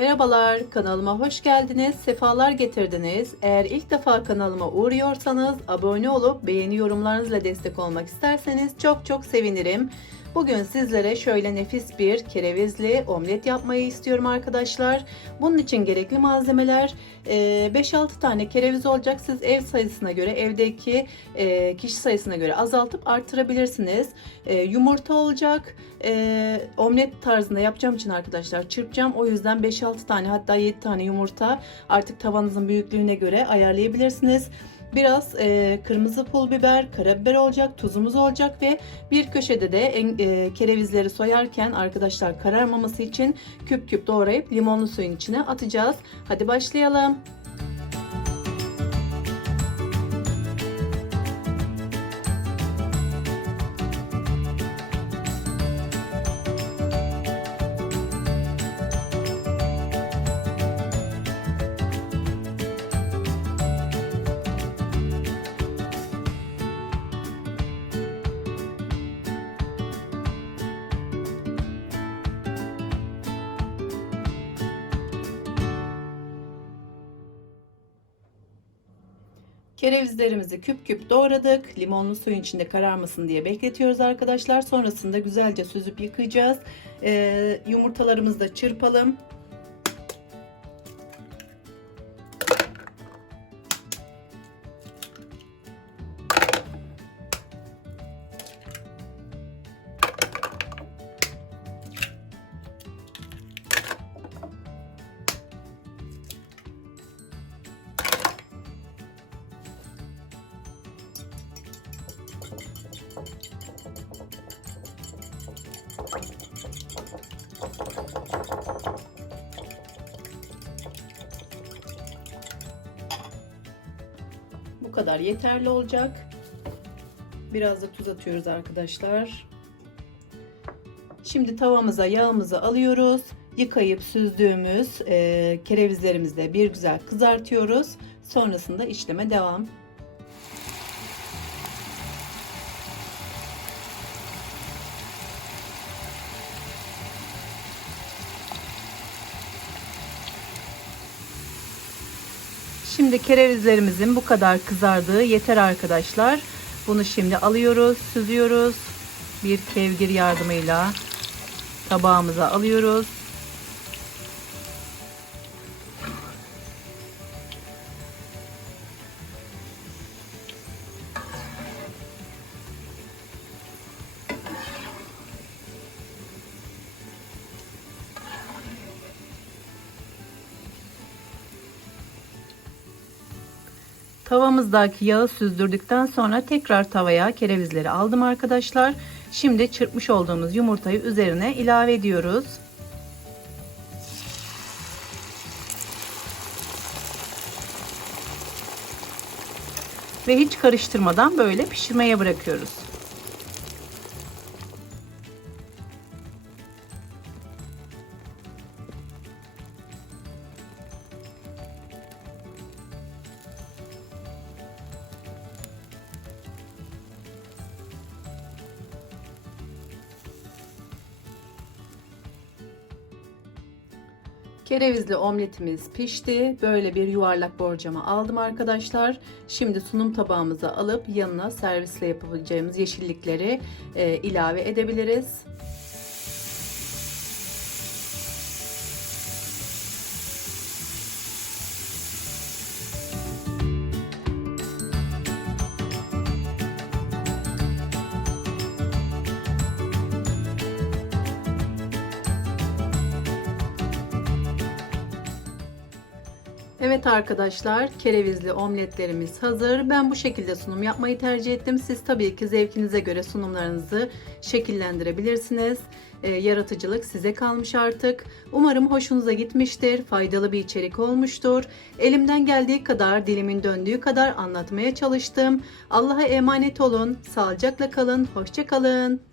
Merhabalar, kanalıma hoş geldiniz, sefalar getirdiniz. Eğer ilk defa kanalıma uğruyorsanız abone olup beğeni yorumlarınızla destek olmak isterseniz çok çok sevinirim. Bugün sizlere şöyle nefis bir kerevizli omlet yapmayı istiyorum arkadaşlar. Bunun için gerekli malzemeler e, 5-6 tane kereviz olacak. Siz ev sayısına göre, evdeki e, kişi sayısına göre azaltıp artırabilirsiniz. E, Yumurta olacak. E, Omlet tarzında yapacağım için arkadaşlar çırpacağım. O yüzden 5-6 tane hatta 7 tane yumurta artık tavanızın büyüklüğüne göre ayarlayabilirsiniz. Biraz e, kırmızı pul biber, karabiber olacak, tuzumuz olacak ve bir köşede de en- e, kerevizleri soyarken arkadaşlar kararmaması için küp küp doğrayıp limonlu suyun içine atacağız. Hadi başlayalım. Kerevizlerimizi küp küp doğradık. Limonlu suyun içinde kararmasın diye bekletiyoruz arkadaşlar. Sonrasında güzelce süzüp yıkayacağız. Ee, yumurtalarımızı da çırpalım. Bu kadar yeterli olacak. Biraz da tuz atıyoruz arkadaşlar. Şimdi tavamıza yağımızı alıyoruz. Yıkayıp süzdüğümüz e, kerevizlerimizi bir güzel kızartıyoruz. Sonrasında işleme devam. Şimdi kerevizlerimizin bu kadar kızardığı yeter arkadaşlar. Bunu şimdi alıyoruz, süzüyoruz. Bir kevgir yardımıyla tabağımıza alıyoruz. Tavamızdaki yağı süzdürdükten sonra tekrar tavaya kerevizleri aldım arkadaşlar. Şimdi çırpmış olduğumuz yumurtayı üzerine ilave ediyoruz. Ve hiç karıştırmadan böyle pişirmeye bırakıyoruz. Kerevizli omletimiz pişti. Böyle bir yuvarlak borcama aldım arkadaşlar. Şimdi sunum tabağımıza alıp yanına servisle yapabileceğimiz yeşillikleri e, ilave edebiliriz. Evet arkadaşlar kerevizli omletlerimiz hazır. Ben bu şekilde sunum yapmayı tercih ettim. Siz tabii ki zevkinize göre sunumlarınızı şekillendirebilirsiniz. Ee, yaratıcılık size kalmış artık. Umarım hoşunuza gitmiştir. Faydalı bir içerik olmuştur. Elimden geldiği kadar, dilimin döndüğü kadar anlatmaya çalıştım. Allah'a emanet olun. Sağlıcakla kalın. Hoşça kalın.